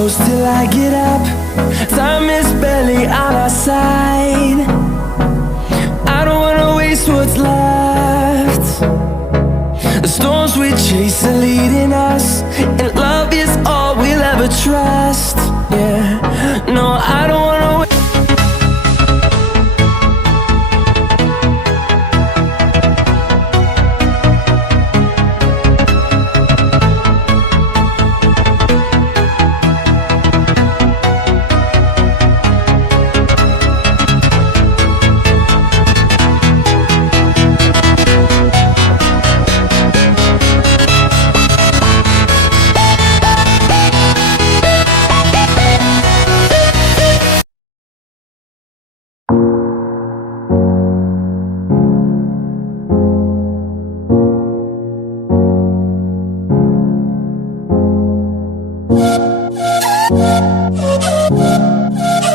close till I get up. Time is barely on our side. I don't wanna waste what's left. The storms we chase are leading us, and love is all we'll ever trust. Yeah, no, I don't wanna wait.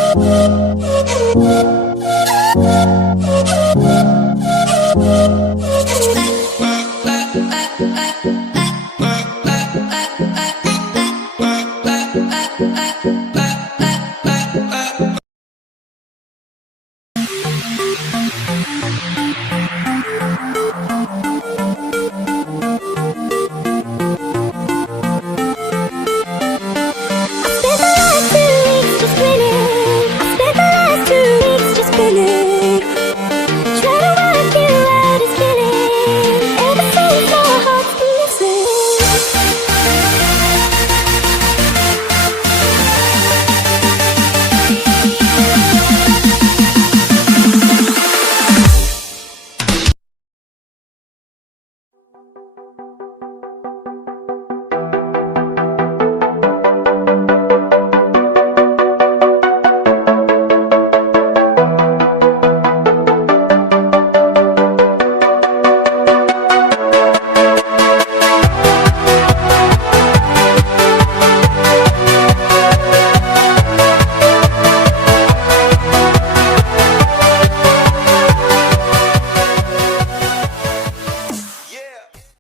We'll be right back.